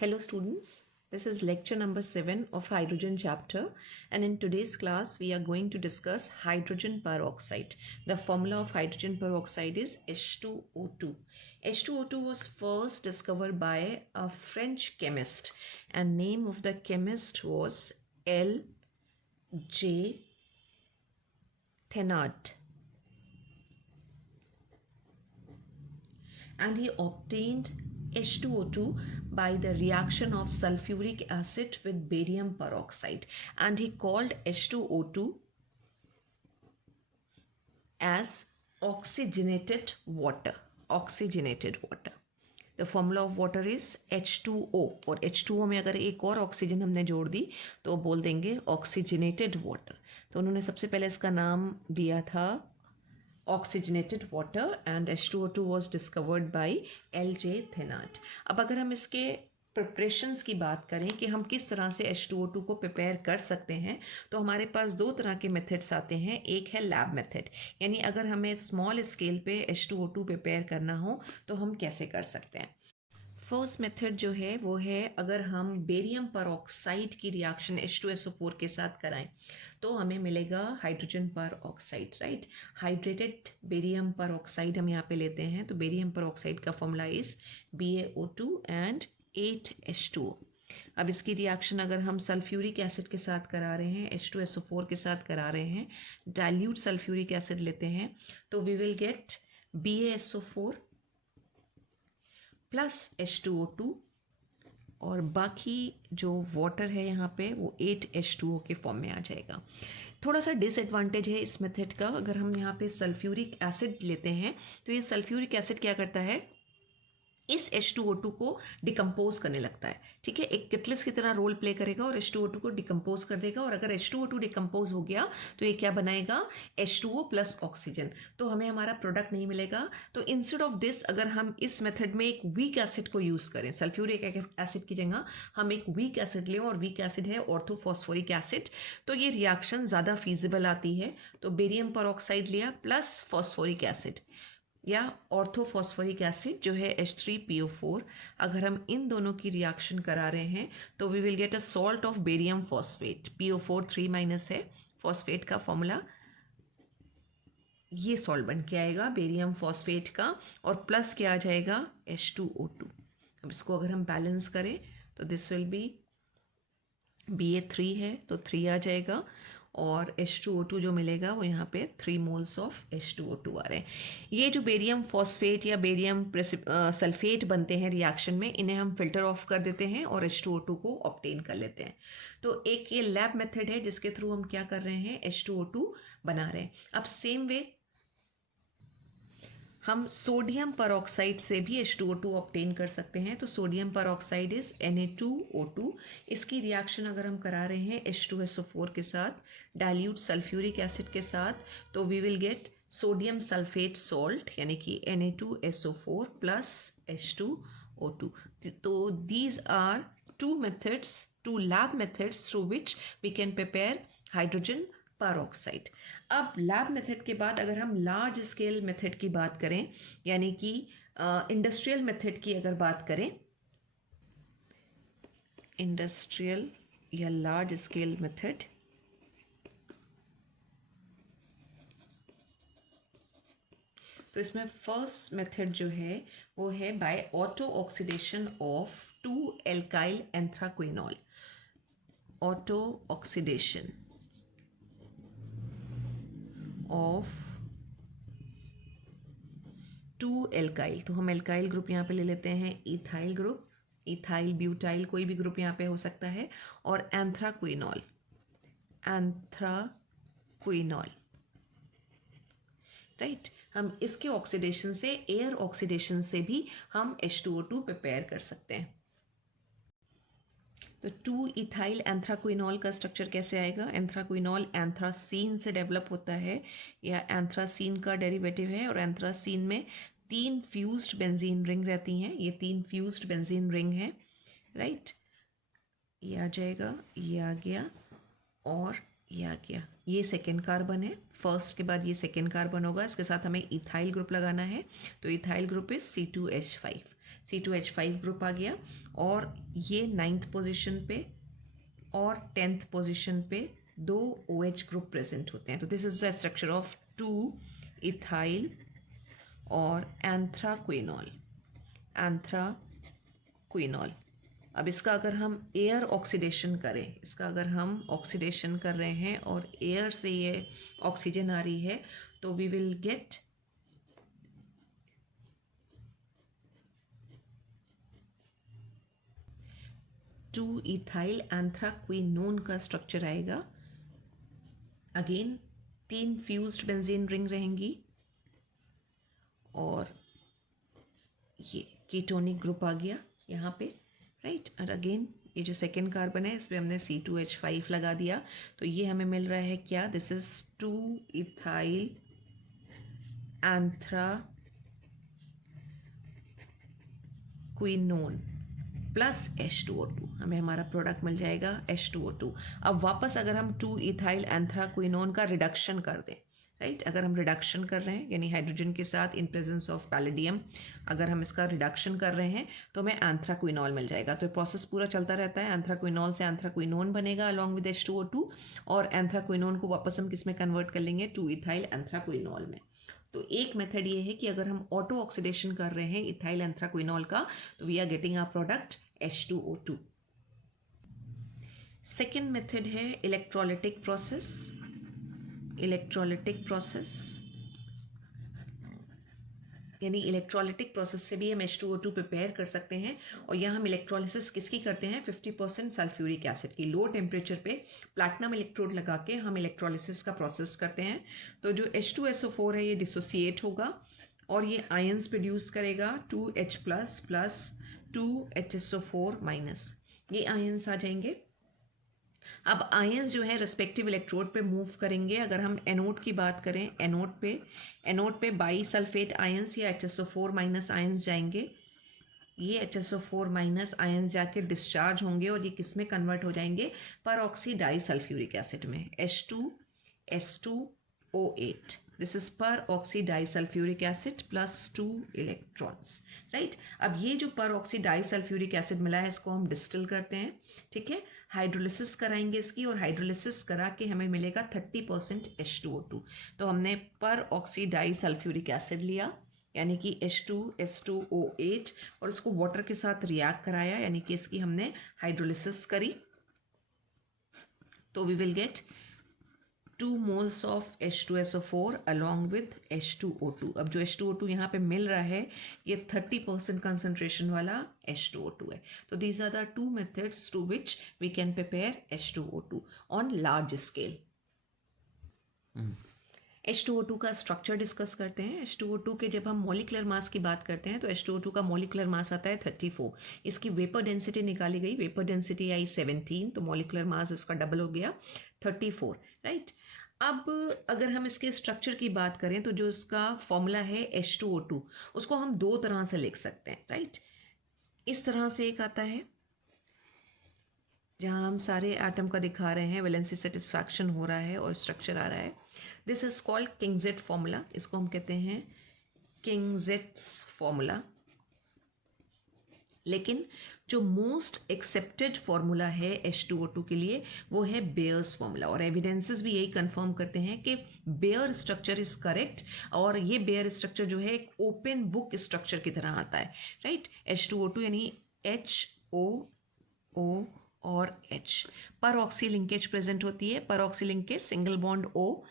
Hello students, this is lecture number 7 of hydrogen chapter, and in today's class we are going to discuss hydrogen peroxide. The formula of hydrogen peroxide is H2O2. H2O2 was first discovered by a French chemist, and name of the chemist was L.J. Thénard, and he obtained H2O2 by the reaction of sulfuric acid with barium peroxide, and he called H2O2 as oxygenated water. The formula of water is H2O, और H2O में अगर एक और oxygen हमने जोड़ दी तो बोल देंगे ऑक्सीजनेटेड वाटर. तो उन्होंने सबसे पहले इसका नाम दिया था oxygenated water and H2O2 was discovered by L.J. Thénard. अब अगर हम इसके प्रिपरेशंस की बात करें कि हम किस तरह से H2O2 को प्रिपेयर कर सकते हैं, तो हमारे पास दो तरह के मेथड्स आते हैं. एक है लैब मेथड, यानी अगर हमें स्मॉल स्केल पे H2O2 प्रिपेयर करना हो तो हम कैसे कर सकते हैं. फर्स्ट मेथड जो है वो है अगर हम बेरियम पेरोक्साइड की रिएक्शन H2SO4 के साथ कराएं तो हमें मिलेगा hydrogen peroxide, right. Hydrated barium peroxide हम यहाँ पे लेते हैं, तो बेरियम पेरोक्साइड का formula is BaO2 and 8H2O. अब इसकी रिएक्शन अगर हम सल्फ्यूरिक एसिड के साथ करा रहे हैं, H2SO4 के साथ करा रहे हैं, डाइल्यूट सल्फ्यूरिक एसिड लेते हैं, तो we will gate BaSO4 plus H2O2 और बाकी जो वाटर है यहाँ पे वो 8H2O के फॉर्म में आ जाएगा. थोड़ा सा डिसएडवांटेज है इस मेथड का, अगर हम यहाँ पे सल्फ्यूरिक एसिड लेते हैं तो ये सल्फ्यूरिक एसिड क्या करता है, इस H2O2 को डिकम्पोज करने लगता है. ठीक है, एक कैटलिस्ट की तरह रोल प्ले करेगा और H2O2 को डिकम्पोज कर देगा, और अगर H2O2 डिकम्पोज हो गया तो ये क्या बनाएगा, H2O प्लस ऑक्सीजन. तो हमें हमारा प्रोडक्ट नहीं मिलेगा. तो इंस्टेड ऑफ दिस अगर हम इस मेथड में एक वीक एसिड को यूज़ करें, सल्फ्यूरिक एसिड की जगह हम एक वीक एसिड लें, और वीक एसिड है ऑर्थोफॉस्फोरिक एसिड, तो ये रिएक्शन ज़्यादा फीजिबल आती है. तो बेरियम पेरोक्साइड लिया प्लस फॉस्फोरिक एसिड या ऑर्थोफॉस्फोरिक एसिड जो है H3PO4, अगर हम इन दोनों की रिएक्शन करा रहे हैं तो we will get a salt of barium phosphate. PO4 3- है, फॉस्फेट का फॉर्मूला ये सॉल्ट बन के आएगा बेरियम फॉस्फेट का, और प्लस क्या आ जाएगा H2O2. अब इसको अगर हम बैलेंस करें तो दिस विल बी Ba3 है तो 3 आ जाएगा, और H2O2 जो मिलेगा वो यहाँ पे 3 मोल्स ऑफ H2O2 आ रहे हैं. ये जो बेरियम फॉस्फेट या बेरियम सल्फेट बनते हैं रिएक्शन में, इन्हें हम फिल्टर ऑफ कर देते हैं और H2O2 को ऑब्टेन कर लेते हैं. तो एक ये लैब मेथड है जिसके थ्रू हम क्या कर रहे हैं, H2O2 बना रहे हैं. अब सेम वे हम सोडियम पेरोक्साइड से भी H2O2 ऑब्टेन कर सकते हैं. तो सोडियम पेरोक्साइड इज Na2O2. इसकी रिएक्शन अगर हम करा रहे हैं H2SO4 के साथ डाइल्यूट सल्फ्यूरिक एसिड के साथ, तो we will get sodium sulphate salt यानी कि Na2SO4 प्लस H2O2. तो these are two lab methods through which we can prepare hydrogen peroxide. अब लैब मेथड के बाद अगर हम लार्ज स्केल मेथड की बात करें, यानी कि इंडस्ट्रियल मेथड की अगर बात करें, इंडस्ट्रियल या लार्ज स्केल मेथड, तो इसमें फर्स्ट मेथड जो है वो है by auto oxidation of 2-alkyl anthraquinol. Auto oxidation of 2-alkyl, तो हम एल्काइल ग्रुप यहाँ पे ले लेते हैं, इथाइल ग्रुप, इथाइल ब्यूटाइल कोई भी ग्रुप यहाँ पे हो सकता है, और एंथ्राक्विनॉल, राइट. हम इसके ऑक्सीडेशन से, एयर ऑक्सीडेशन से भी हम H2O2 प्रिपेयर कर सकते हैं. तो 2-इथाइल एंथ्राक्विनॉल का स्ट्रक्चर कैसे आएगा, एंथ्राक्विनॉल एंथ्रासीन से डेवलप होता है या एंथ्रासीन का डेरिवेटिव है, और एंथ्रासीन में 3 फ्यूज्ड बेंजीन रिंग रहती हैं. ये 3 फ्यूज्ड बेंजीन रिंग है, राइट. ये आ जाएगा, ये आ गया और ये आ गया. ये सेकेंड कार्बन है, फर्स्ट के बाद ये सेकेंड कार्बन होगा, इसके साथ हमें इथाइल ग्रुप लगाना है, तो ethyl group is C2H5. C2H5 group आ गया, और ये 9th पोजिशन पे और 10th पोजिशन पे 2 OH ग्रुप प्रेजेंट होते हैं। तो this is the structure of 2 ethyl और एंथ्राक्विनोल। एंथ्राक्विनोल। अब इसका अगर हम एयर ऑक्सीडेशन करें, इसका अगर हम ऑक्सीडेशन कर रहे हैं और एयर से ये ऑक्सीजन आ रही है, तो we will get two ethyl anthraquinone का स्ट्रक्चर आएगा। अगेन 3 फ्यूज्ड बेंजीन रिंग रहेंगी और ये कीटोनिक ग्रुप आ गया यहाँ पे, राइट। और अगेन ये जो सेकेंड कार्बन है इस पर हमने C2H5 लगा दिया, तो ये हमें मिल रहा है क्या, this is 2 ethyl anthraquinone plus H2O2, हमें हमारा प्रोडक्ट मिल जाएगा H2O2। अब वापस अगर हम 2 इथाइल एंथ्राक्विनोन का रिडक्शन कर दें, राइट, अगर हम रिडक्शन कर रहे हैं यानी हाइड्रोजन के साथ इन प्रेजेंस ऑफ पैलेडियम अगर हम इसका रिडक्शन कर रहे हैं तो हमें एंथ्राक्विनोल मिल जाएगा। तो प्रोसेस पूरा चलता रहता है, एंथ्राक्विनोल से एंथ्राक्विनोन बनेगा अलॉन्ग विद H2O2, और एंथ्राक्विनोन को वापस हम किस में कन्वर्ट कर लेंगे, 2 इथाइल एंथ्राक्विनोल में। तो एक मेथड ये है कि अगर हम ऑटो ऑक्सीडेशन कर रहे हैं इथाइल एंथ्राक्विनोल का, तो we are getting our product H2O2। Second method है इलेक्ट्रोलिटिक प्रोसेस। इलेक्ट्रोलिटिक प्रोसेस यानी इलेक्ट्रोलिटिक प्रोसेस से भी हम H2O2 प्रिपेयर कर सकते हैं, और यहाँ हम इलेक्ट्रोलिसिस किसकी करते हैं, 50% सल्फ्यूरिक एसिड की। लो टेम्परेचर पे प्लैटिनम इलेक्ट्रोड लगा के हम इलेक्ट्रोलिसिस का प्रोसेस करते हैं। तो जो H2SO4 है ये डिसोसिएट होगा और ये आयंस प्रोड्यूस करेगा 2H प्लस 2HSO4 माइनस, ये आयंस आ जाएंगे। अब आयंस जो है रेस्पेक्टिव इलेक्ट्रोड पे मूव करेंगे। अगर हम एनोड की बात करें, एनोड पे बाई सल्फेट आयंस या HSO4 माइनस आयंस जाएंगे। ये HSO4 माइनस आयंस जाके डिस्चार्ज होंगे और ये किस में कन्वर्ट हो जाएंगे, पर ऑक्सी डाई सल्फ्यूरिक एसिड में, H2S2O8। This is peroxydisulphuric acid plus 2 electrons, right. अब ये जो पर ऑक्सी डाई सल्फ्यूरिक एसिड मिला है इसको हम डिस्टिल करते हैं, ठीक है, हाइड्रोलिसिस कराएंगे इसकी, और हाइड्रोलिसिस करा के हमें मिलेगा 30% H2O2। तो हमने पर ऑक्सी डाई सल्फ्यूरिक एसिड लिया यानी कि H2S2O8 और उसको वाटर के साथ रिएक्ट कराया यानी कि इसकी हमने हाइड्रोलिसिस करी, तो we will get 2 moles of H2SO4 along with H2O2। अब जो H2O2 यहाँ पे मिल रहा है ये 30% कंसंट्रेशन वाला H2O2 है। तो these are the 2 methods to which we can prepare H2O2 on large scale। H2O2 का स्ट्रक्चर डिस्कस करते हैं। H2O2 के जब हम मॉलिकुलर मास की बात करते हैं तो H2O2 का मॉलिकुलर मास आता है 34। इसकी वेपर डेंसिटी निकाली गई, वेपर डेंसिटी आई 17, तो मॉलिकुलर मास इसका डबल हो गया 34, राइट। अब अगर हम इसके स्ट्रक्चर की बात करें तो जो इसका फॉर्मूला है H2O2 उसको हम 2 तरह से लिख सकते हैं, राइट। इस तरह से एक आता है जहां हम सारे एटम का दिखा रहे हैं, वैलेंसी सेटिस्फैक्शन हो रहा है और स्ट्रक्चर आ रहा है। दिस इज कॉल्ड किंगजेट फॉर्मूला, इसको हम कहते हैं किंगजेट्स फॉर्मूला। लेकिन जो मोस्ट एक्सेप्टेड फॉर्मूला है H2O2 के लिए वो है बेयर्स फॉर्मूला, और एविडेंसेस भी यही कंफर्म करते हैं कि बेयर स्ट्रक्चर इज करेक्ट, और ये बेयर स्ट्रक्चर जो है एक ओपन बुक स्ट्रक्चर की तरह आता है, राइट। H2O2 यानी HOO और H पर ऑक्सी लिंकेज प्रेजेंट होती है। पर oxy linkage single bond O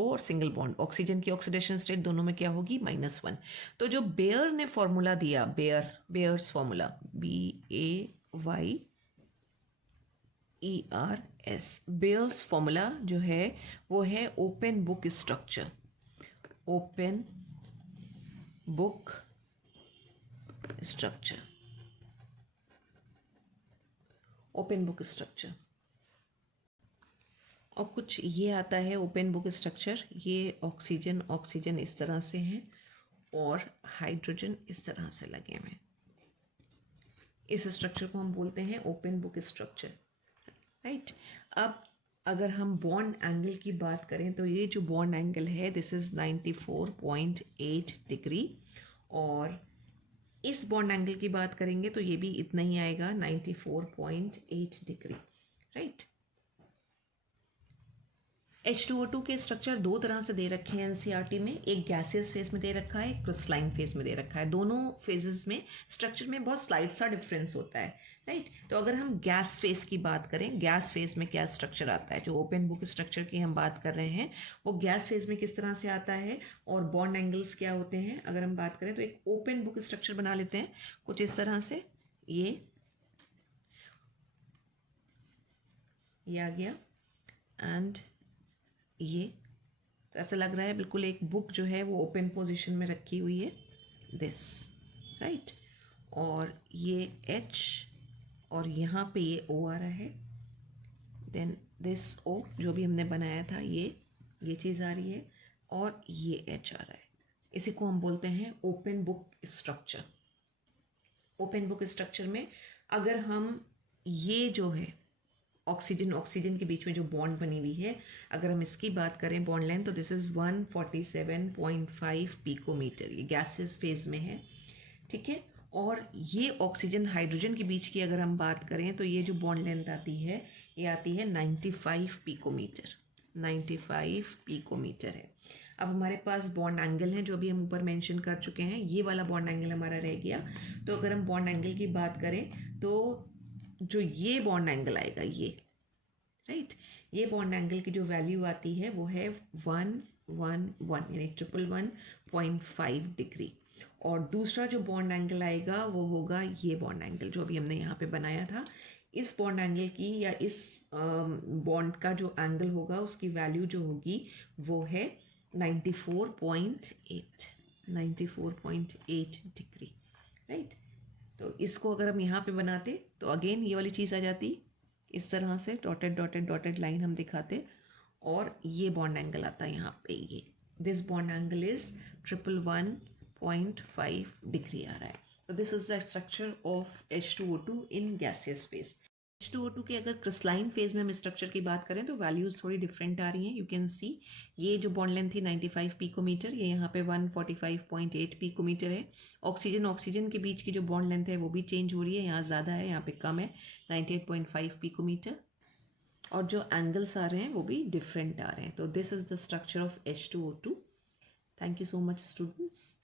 और सिंगल बॉन्ड ऑक्सीजन की ऑक्सीडेशन स्टेट दोनों में क्या होगी, -1। तो जो बेयर ने फॉर्मूला दिया, Baeyer's formula BAYERS, Baeyer's formula जो है वो है open book structure, open book structure, open book structure. और कुछ ये आता है ओपन बुक स्ट्रक्चर, ये ऑक्सीजन इस तरह से है और हाइड्रोजन इस तरह से लगे हुए हैं। इस स्ट्रक्चर को हम बोलते हैं ओपन बुक स्ट्रक्चर, राइट। अब अगर हम बॉन्ड एंगल की बात करें तो ये जो बॉन्ड एंगल है दिस इज 94.8 डिग्री, और इस बॉन्ड एंगल की बात करेंगे तो ये भी इतना ही आएगा 94.8 डिग्री, राइट। H2O2 के स्ट्रक्चर दो तरह से दे रखे हैं एनसीईआरटी में, एक गैसियस फेज में दे रखा है, एक क्रिस्टलाइन फेज में दे रखा है। दोनों फेजेस में स्ट्रक्चर में बहुत स्लाइड सा डिफरेंस होता है, राइट। तो अगर हम गैस फेज की बात करें, गैस फेज में क्या स्ट्रक्चर आता है, जो ओपन बुक स्ट्रक्चर की हम बात कर रहे हैं वो गैस फेज में किस तरह से आता है और बॉन्ड एंगल्स क्या होते हैं, अगर हम बात करें तो एक ओपन बुक स्ट्रक्चर बना लेते हैं कुछ इस तरह से। ये आ गया एंड ये, तो ऐसा लग रहा है बिल्कुल एक बुक जो है वो ओपन पोजीशन में रखी हुई है, दिस, राइट। और ये H और यहाँ पे ये O आ रहा है, देन दिस O जो भी हमने बनाया था ये चीज़ आ रही है और ये H आ रहा है। इसी को हम बोलते हैं open book structure. Open book structure में अगर हम ये जो है ऑक्सीजन के बीच में जो बॉन्ड बनी हुई है, अगर हम इसकी बात करें बॉन्ड लेंथ, तो दिस इज़ 147.5 पिकोमीटर, ये गैसेस फेज में है, ठीक है। और ये ऑक्सीजन हाइड्रोजन के बीच की अगर हम बात करें तो ये जो बॉन्ड लेंथ आती है ये आती है 95 पिकोमीटर, 95 पिकोमीटर है। अब हमारे पास बॉन्ड एंगल है जो अभी हम ऊपर मेंशन कर चुके हैं, ये वाला बॉन्ड एंगल हमारा रह गया। तो अगर हम बॉन्ड एंगल की बात करें तो जो ये बॉन्ड एंगल आएगा ये, राइट, ये बॉन्ड एंगल की जो वैल्यू आती है वो है 111 यानी 111.5 डिग्री। और दूसरा जो बॉन्ड एंगल आएगा वो होगा ये बॉन्ड एंगल जो अभी हमने यहाँ पे बनाया था। इस बॉन्ड एंगल की या इस बॉन्ड का जो एंगल होगा उसकी वैल्यू जो होगी वो है 94.8 डिग्री, राइट। तो इसको अगर हम यहाँ पे बनाते तो अगेन ये वाली चीज़ आ जाती, इस तरह से डॉटेड डॉटेड डॉटेड लाइन हम दिखाते और ये बॉन्ड एंगल आता है यहाँ पे, ये this bond angle is 111.5 degree आ रहा है। तो this is the structure of H2O2 in gaseous phase. H2O2 के अगर क्रिस्टलाइन फेज में हम स्ट्रक्चर की बात करें तो वैल्यूज थोड़ी डिफरेंट आ रही हैं। यू कैन सी ये जो बॉन्ड लेंथ थी 95 पिकोमीटर, ये यहाँ पे 145.8 पिकोमीटर है। ऑक्सीजन के बीच की जो बॉन्ड लेंथ है वो भी चेंज हो रही है, यहाँ ज़्यादा है, यहाँ पे कम है, 98.5 पिकोमीटर। और जो एंगल्स आ रहे हैं वो भी डिफरेंट आ रहे हैं। तो this is the structure of H2O2। Thank you so much students.